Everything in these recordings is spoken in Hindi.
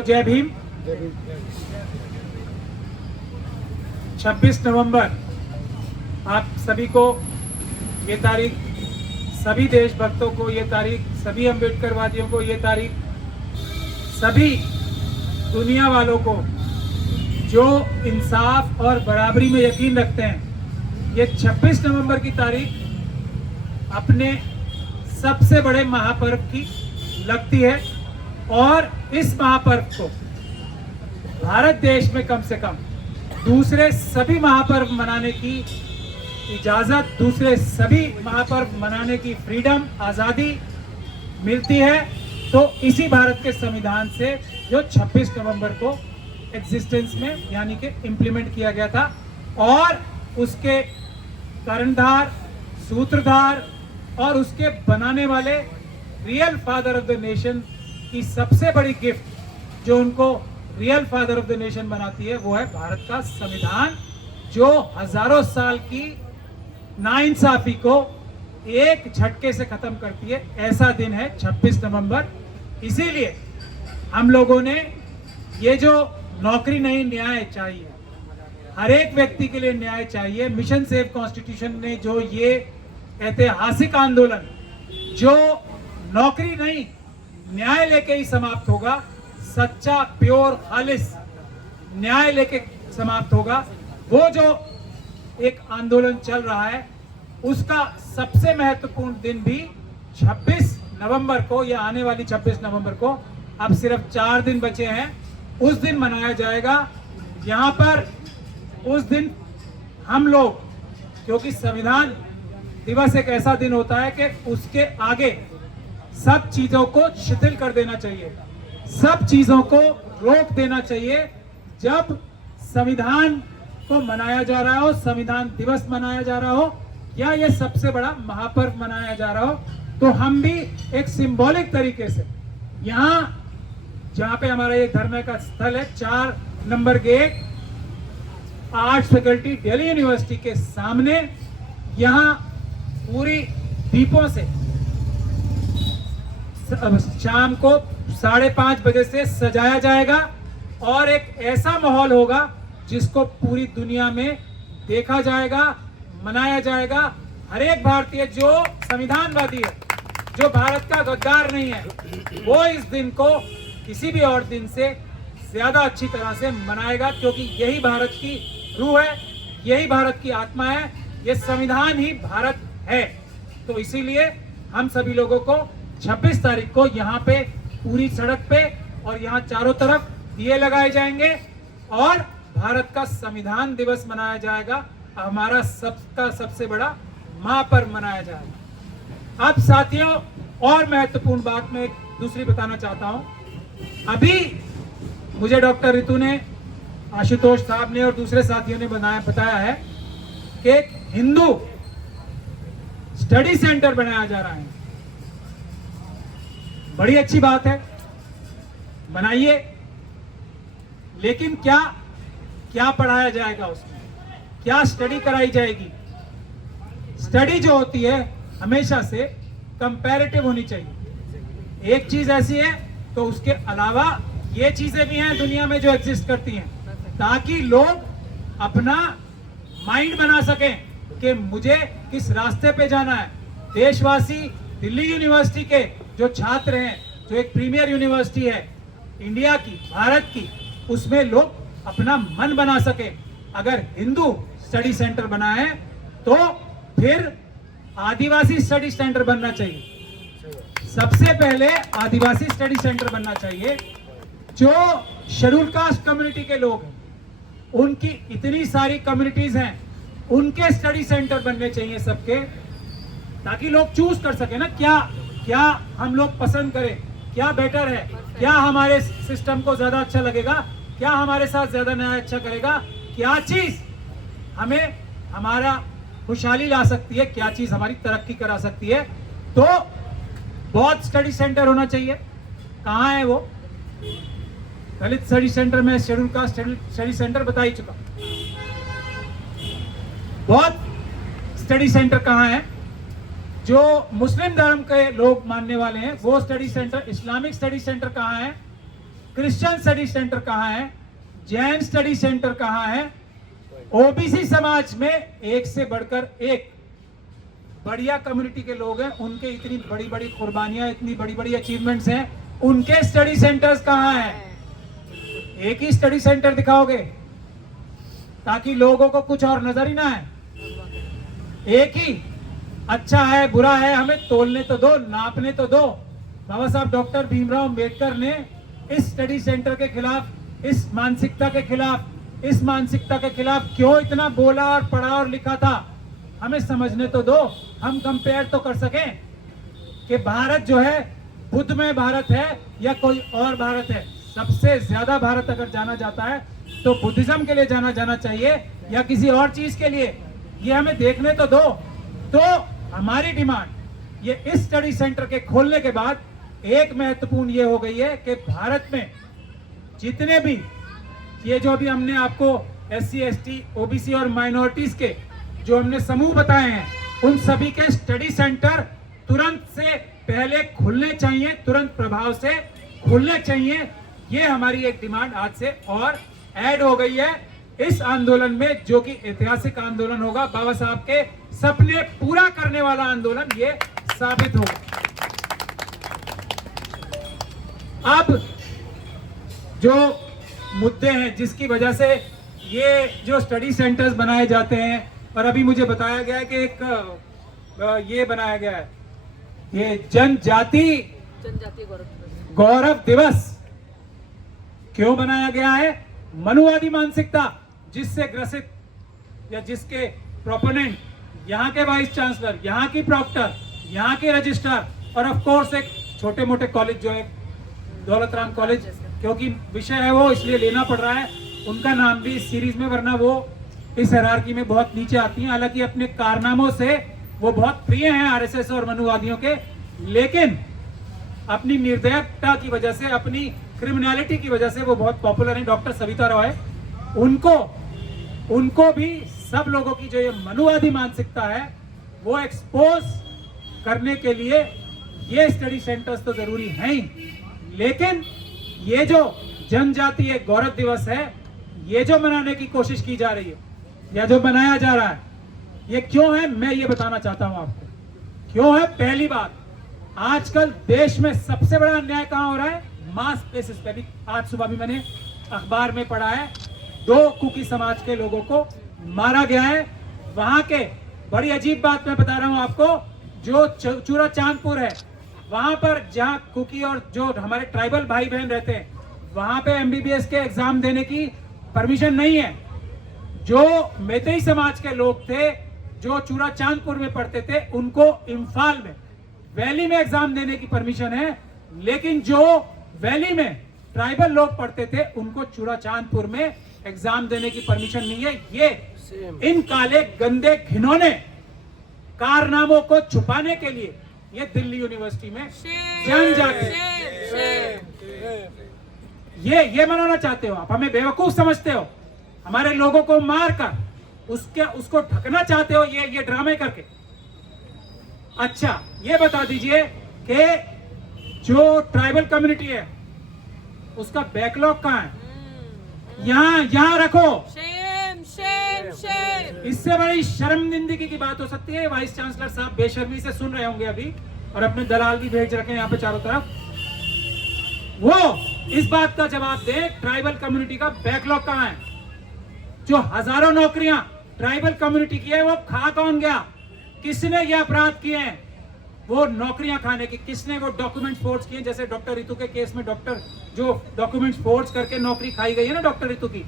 जय भीम। 26 नवंबर आप सभी को ये तारीख, सभी देशभक्तों को ये तारीख, सभी अम्बेडकरवादियों को ये तारीख, सभी दुनिया वालों को जो इंसाफ और बराबरी में यकीन रखते हैं, ये 26 नवंबर की तारीख अपने सबसे बड़े महापर्व की लगती है। और इस महापर्व को भारत देश में कम से कम दूसरे सभी महापर्व मनाने की इजाजत, दूसरे सभी महापर्व मनाने की फ्रीडम, आज़ादी मिलती है तो इसी भारत के संविधान से जो 26 नवंबर को एग्जिस्टेंस में यानी कि इम्प्लीमेंट किया गया था। और उसके कर्णधार, सूत्रधार और उसके बनाने वाले real father of the nation की सबसे बड़ी गिफ्ट जो उनको real father of the nation बनाती है वो है भारत का संविधान, जो हजारों साल की नाइंसाफी को एक झटके से खत्म करती है। ऐसा दिन है 26 नवंबर। इसीलिए हम लोगों ने ये जो नौकरी नहीं, न्याय चाहिए, हर एक व्यक्ति के लिए न्याय चाहिए। मिशन सेव कॉन्स्टिट्यूशन ने जो ये ऐतिहासिक आंदोलन, जो नौकरी नहीं न्याय लेके ही समाप्त होगा, सच्चा प्योर खालिस न्याय लेके समाप्त होगा, वो जो एक आंदोलन चल रहा है उसका सबसे महत्वपूर्ण दिन भी 26 नवंबर को, या आने वाली 26 नवंबर को, अब सिर्फ 4 दिन बचे हैं, उस दिन मनाया जाएगा। यहाँ पर उस दिन हम लोग, क्योंकि संविधान दिवस एक ऐसा दिन होता है कि उसके आगे सब चीजों को शिथिल कर देना चाहिए, सब चीजों को रोक देना चाहिए। जब संविधान को मनाया जा रहा हो, संविधान दिवस मनाया जा रहा हो, या ये सबसे बड़ा महापर्व मनाया जा रहा हो, तो हम भी एक सिंबॉलिक तरीके से यहाँ जहाँ पे हमारा ये धर्म का स्थल है, 4 number gate, arts faculty, Delhi University के सामने, यहाँ पूरी दीपों से शाम को 5:30 बजे से सजाया जाएगा और एक ऐसा माहौल होगा जिसको पूरी दुनिया में देखा जाएगा, मनाया जाएगा। हर एक भारतीय जो संविधानवादी है, जो भारत का गद्दार नहीं है, वो इस दिन को किसी भी और दिन से ज्यादा अच्छी तरह से मनाएगा, क्योंकि यही भारत की रूह है, यही भारत की आत्मा है, ये संविधान ही भारत है। तो इसीलिए हम सभी लोगों को 26 तारीख को यहाँ पे पूरी सड़क पे और यहाँ चारों तरफ दिए लगाए जाएंगे और भारत का संविधान दिवस मनाया जाएगा, हमारा सबका सबसे बड़ा महापर्व मनाया जाएगा। अब साथियों, और महत्वपूर्ण बात मैं दूसरी बताना चाहता हूँ। अभी मुझे डॉक्टर ऋतु ने, आशुतोष साहब ने और दूसरे साथियों ने बताया है कि एक हिंदू स्टडी सेंटर बनाया जा रहा है। बड़ी अच्छी बात है, बनाइए, लेकिन क्या क्या पढ़ाया जाएगा उसमें, क्या स्टडी कराई जाएगी? स्टडी जो होती है हमेशा से कंपैरेटिव होनी चाहिए। एक चीज ऐसी है तो उसके अलावा ये चीजें भी हैं दुनिया में जो एग्जिस्ट करती हैं, ताकि लोग अपना माइंड बना सकें कि मुझे किस रास्ते पे जाना है। देशवासी, दिल्ली यूनिवर्सिटी के जो छात्र हैं, जो एक प्रीमियर यूनिवर्सिटी है इंडिया की, भारत की, उसमें लोग अपना मन बना सके। अगर हिंदू स्टडी सेंटर बना है तो फिर आदिवासी स्टडी सेंटर बनना चाहिए। सबसे पहले आदिवासी स्टडी सेंटर बनना चाहिए। जो शेड्यूल कास्ट कम्युनिटी के लोग हैं, उनकी इतनी सारी कम्युनिटीज हैं, उनके स्टडी सेंटर बनने चाहिए सबके, ताकि लोग चूज कर सके ना, क्या हम लोग पसंद करें, क्या बेटर है, क्या हमारे सिस्टम को ज्यादा अच्छा लगेगा, क्या हमारे साथ ज्यादा न्याय अच्छा करेगा, क्या चीज हमें हमारा खुशहाली ला सकती है, क्या चीज हमारी तरक्की करा सकती है। तो बहुत स्टडी सेंटर होना चाहिए। कहाँ है वो? दलित स्टडी सेंटर में, शेड्यूल कास्ट स्टडी सेंटर बता ही चुका। बहुत स्टडी सेंटर कहाँ है? जो मुस्लिम धर्म के लोग मानने वाले हैं वो study centre, Islamic study centre कहाँ है? क्रिश्चियन स्टडी सेंटर कहाँ है, जैन स्टडी सेंटर कहाँ है। ओबीसी समाज में एक से बढ़कर एक बढ़िया कम्युनिटी के लोग हैं, उनके इतनी बड़ी बड़ी कुर्बानियां, इतनी बड़ी बड़ी अचीवमेंट्स हैं, उनके स्टडी सेंटर्स कहाँ हैं। एक ही स्टडी सेंटर दिखाओगे ताकि लोगों को कुछ और नजर ही ना आए। एक ही अच्छा है बुरा है हमें तोलने तो दो, नापने तो दो। बाबा साहब डॉक्टर भीमराव अंबेडकर ने इस स्टडी सेंटर के खिलाफ, इस मानसिकता के खिलाफ, इस मानसिकता के खिलाफ क्यों इतना बोला और पढ़ा और लिखा था, हमें समझने तो दो। हम कंपेयर तो कर सकें कि भारत जो है बुद्धमय भारत है या कोई और भारत है। सबसे ज्यादा भारत अगर जाना जाता है तो बुद्धिज्म के लिए जाना चाहिए या किसी और चीज के लिए, ये हमें देखने तो दो। तो हमारी डिमांड ये इस स्टडी सेंटर के खोलने के बाद एक महत्वपूर्ण ये हो गई है कि भारत में जितने भी ये जो अभी हमने आपको SC ST OBC और माइनॉरिटीज के जो हमने समूह बताए हैं, उन सभी के स्टडी सेंटर तुरंत से पहले खुलने चाहिए, तुरंत प्रभाव से खुलने चाहिए। ये हमारी एक डिमांड आज से और ऐड हो गई है इस आंदोलन में, जो कि ऐतिहासिक आंदोलन होगा। बाबा साहब के सपने पूरा करने वाला आंदोलन ये साबित होगा। अब जो मुद्दे हैं जिसकी वजह से ये जो स्टडी सेंटर्स बनाए जाते हैं, और अभी मुझे बताया गया है कि एक ये बनाया गया है, ये जनजाति गौरव दिवस क्यों बनाया गया है। मनुवादी मानसिकता जिससे ग्रसित या जिसके प्रोपोनेंट यहाँ के वाइस चांसलर, यहाँ की प्रॉक्टर, यहाँ के रजिस्ट्रार और ऑफ कोर्स एक छोटे मोटे कॉलेज जो है दौलत राम कॉलेज, क्योंकि विषय है वो इसलिए लेना पड़ रहा है, उनका नाम भी इस सीरीज में, वरना वो इस हायरार्की में बहुत नीचे आती हैं। हालांकि अपने कारनामों से वो बहुत प्रिय हैं आरएसएस और मनुवादियों के, लेकिन अपनी निर्दयता की वजह से, अपनी क्रिमिनलिटी की वजह से वो बहुत पॉपुलर हैं। डॉक्टर सविता रॉय, उनको भी सब लोगों की जो ये मनुवादी मानसिकता है वो एक्सपोज करने के लिए ये स्टडी सेंटर्स तो जरूरी हैं ही, लेकिन ये जो जनजातीय गौरव दिवस है, ये जो मनाने की कोशिश की जा रही है या जो मनाया जा रहा है, ये क्यों है मैं ये बताना चाहता हूं आपको। क्यों है? पहली बात, आजकल देश में सबसे बड़ा अन्याय कहां हो रहा है? मास बेसिस पे। भी आज सुबह भी मैंने अखबार में पढ़ा है, 2 कुकी समाज के लोगों को मारा गया है। वहां के, बड़ी अजीब बात मैं बता रहा हूं आपको, जो चूरा चांदपुर है वहां पर जहां कुकी और जो हमारे ट्राइबल भाई बहन रहते हैं, वहां पे MBBS के एग्जाम देने की परमिशन नहीं है। जो मैतेई समाज के लोग थे जो चूरा चांदपुर में पढ़ते थे, उनको इम्फाल में वैली में एग्जाम देने की परमिशन है, लेकिन जो वैली में ट्राइबल लोग पढ़ते थे उनको चूरा चांदपुर में एग्जाम देने की परमिशन नहीं है। ये इन काले गंदे घिनौने कारनामों को छुपाने के लिए ये दिल्ली यूनिवर्सिटी में जनजाति ये मनाना चाहते हो आप, हमें बेवकूफ समझते हो, हमारे लोगों को मार कर उसको ढकना चाहते हो ये ड्रामे करके। अच्छा, ये बता दीजिए कि जो ट्राइबल कम्युनिटी है उसका बैकलॉग कहाँ है? यहाँ रखो। इससे बड़ी शर्मनिंदगी की बात हो सकती है। वाइस चांसलर साहब बेशर्मी से सुन रहे होंगे अभी, और अपने दलाल भी भेज रखे हैं यहाँ पे चारों तरफ, वो इस बात का जवाब दे ट्राइबल कम्युनिटी का बैकलॉग कहाँ है? जो हजारों नौकरियां ट्राइबल कम्युनिटी की है वो खा कौन गया? किसने ये अपराध किए हैं वो नौकरियां खाने की? किसने वो डॉक्यूमेंट फोर्ज किए? जैसे डॉक्टर रितु के केस में डॉक्टर जो डॉक्यूमेंट फोर्ज करके नौकरी खाई गई है ना डॉक्टर रितु की,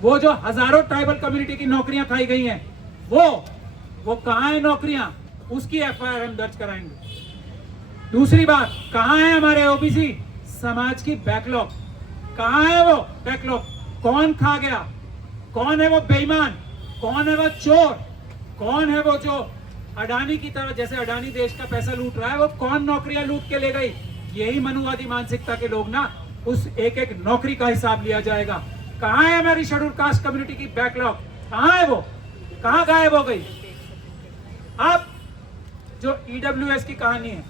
वो जो हजारों ट्राइबल कम्युनिटी की नौकरियां खाई गई हैं, वो कहाँ है नौकरियां? उसकी FIR हम दर्ज कराएंगे। दूसरी बात, कहाँ है हमारे ओबीसी समाज की बैकलॉग? कहाँ है वो बैकलॉग? कौन खा गया? कौन है वो बेईमान? कौन है वो चोर? कौन है वो जो अडानी की तरह, जैसे अडानी देश का पैसा लूट रहा है, वो कौन नौकरियां लूट के ले गई? यही मनुवादी मानसिकता के लोग ना, उस एक एक नौकरी का हिसाब लिया जाएगा। कहाँ है हमारी शेड्यूल कास्ट कम्युनिटी की बैकलॉग? कहाँ है वो? कहाँ गायब हो गई? अब जो EWS की कहानी है,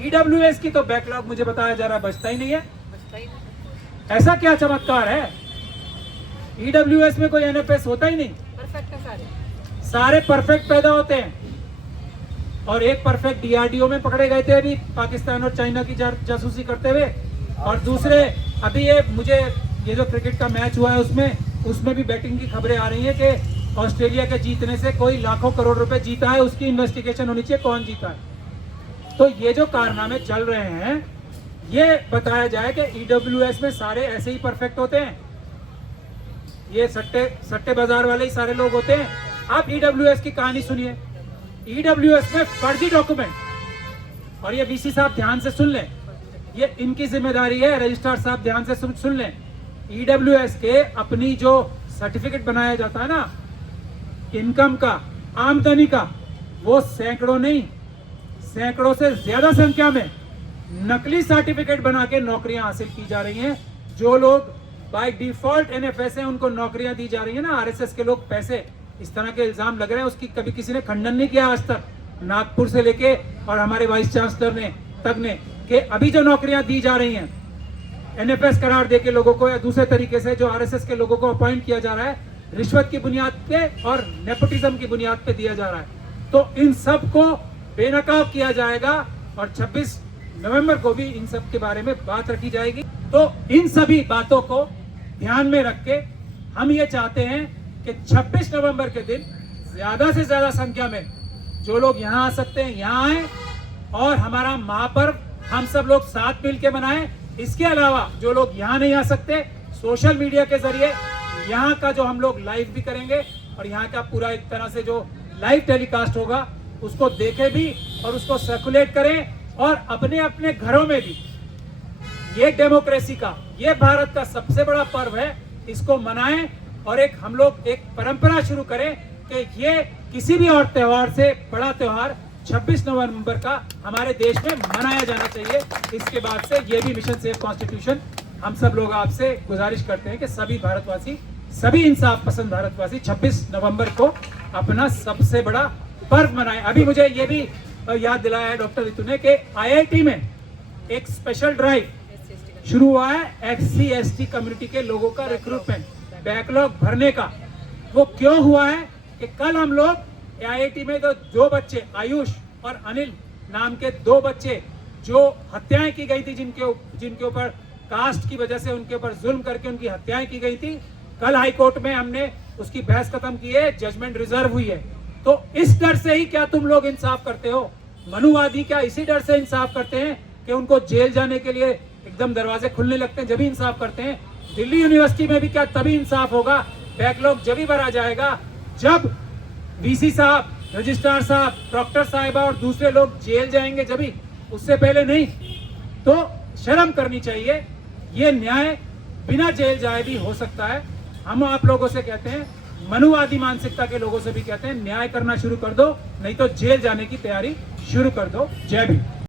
EWS की तो बैकलॉग मुझे बताया जा रहा बचता ही नहीं है। ऐसा क्या चमत्कार है? ईडब्ल्यूएस में कोई एनएफएस होता ही नहीं, परफेक्ट है सारे। सारे परफेक्ट पैदा होते हैं। और एक परफेक्ट डीआरडीओ में पकड़े गए थे अभी पाकिस्तान और चाइना की जासूसी करते हुए, और दूसरे अभी ये जो क्रिकेट का मैच हुआ है उसमें भी बैटिंग की खबरें आ रही है कि ऑस्ट्रेलिया के जीतने से कोई लाखों करोड़ रुपए जीता है, उसकी इन्वेस्टिगेशन होनी चाहिए कौन जीता है। तो ये जो कारनामे चल रहे हैं, ये बताया जाए कि ईडब्ल्यूएस में सारे ऐसे ही परफेक्ट होते हैं, ये सट्टे बाजार वाले ही सारे लोग होते हैं। आप ईडब्ल्यूएस की कहानी सुनिए। ईडब्ल्यूएस में फर्जी डॉक्यूमेंट, और ये वीसी साहब ध्यान से सुन लें, ये इनकी जिम्मेदारी है, रजिस्ट्रार साहब ध्यान से सुन लें। ईडब्ल्यूएस के अपनी जो सर्टिफिकेट बनाया जाता है ना इनकम का, आमदनी का, वो सैकड़ों नहीं, सैकड़ों से ज्यादा संख्या में नकली सर्टिफिकेट बना के नौकरियां हासिल की जा रही हैं। जो लोग बाय डिफॉल्ट एनएफएस हैं उनको नौकरियां दी जा रही है ना, आरएसएस के लोग पैसे, इस तरह के इल्जाम लग रहे हैं, उसकी कभी किसी ने खंडन नहीं किया आज तक, नागपुर से लेके और हमारे वाइस चांसलर ने कि अभी जो नौकरियां दी जा रही हैं एनएफएस करार देके लोगों को, या दूसरे तरीके से जो आरएसएस के लोगों को अपॉइंट किया जा रहा है रिश्वत की बुनियाद पे और नेपोटिज्म की बुनियाद पे दिया जा रहा है। तो इन सब को बेनकाब किया जाएगा और 26 नवंबर को भी इन सब के बारे में बात रखी जाएगी। तो इन सभी बातों को ध्यान में रख के हम ये चाहते हैं कि 26 नवंबर के दिन ज्यादा से ज्यादा संख्या में जो लोग यहाँ आ सकते हैं यहाँ आए और हमारा महापर्व हम सब लोग साथ मिल के मनाएं। इसके अलावा जो लोग यहाँ नहीं आ सकते, सोशल मीडिया के जरिए यहाँ का जो हम लोग लाइव भी करेंगे और यहाँ का पूरा एक तरह से जो लाइव टेलीकास्ट होगा उसको देखें भी और उसको सर्कुलेट करें, और अपने अपने घरों में भी ये डेमोक्रेसी का, ये भारत का सबसे बड़ा पर्व है, इसको मनाएं और हम लोग एक परंपरा शुरू करें कि ये किसी भी और त्योहार से बड़ा त्योहार 26 नवंबर का हमारे देश में मनाया जाना चाहिए। इसके बाद से ये भी मिशन सेफ कॉन्स्टिट्यूशन हम सब लोग आपसे गुजारिश करते हैं कि सभी भारतवासी, सभी इंसाफ पसंद भारतवासी 26 नवंबर को अपना सबसे बड़ा पर्व मनाएं। अभी मुझे ये भी याद दिलाया है डॉक्टर रितु ने कि आईआईटी में एक स्पेशल ड्राइव शुरू हुआ है SC/ST कम्युनिटी के लोगों का रिक्रूटमेंट, बैकलॉग भरने का। वो क्यों हुआ है कि कल हम लोग आईआईटी में तो 2 बच्चे, आयुष और अनिल नाम के 2 बच्चे जो हत्याएं की गई थी, जिनके ऊपर कास्ट की वजह से उनके ऊपर जुल्म करके उनकी हत्याएं की गई थी, कल हाई कोर्ट में हमने उसकी बहस खत्म की है, जजमेंट रिजर्व हुई है। तो इस डर से ही क्या तुम लोग इंसाफ करते हो? मनुवादी क्या इसी डर से इंसाफ करते हैं कि उनको जेल जाने के लिए एकदम दरवाजे खुलने लगते हैं जब भी इंसाफ करते हैं? दिल्ली यूनिवर्सिटी में भी क्या तभी इंसाफ होगा, बैकलॉग जब ही भरा जाएगा जब वीसी साहब, रजिस्ट्रार साहब, डॉक्टर साहिबा और दूसरे लोग जेल जाएंगे, जब ही, उससे पहले नहीं। तो शर्म करनी चाहिए। ये न्याय बिना जेल जाए भी हो सकता है। हम आप लोगों से कहते हैं, मनुवादी मानसिकता के लोगों से भी कहते हैं, न्याय करना शुरू कर दो, नहीं तो जेल जाने की तैयारी शुरू कर दो। जय भीम।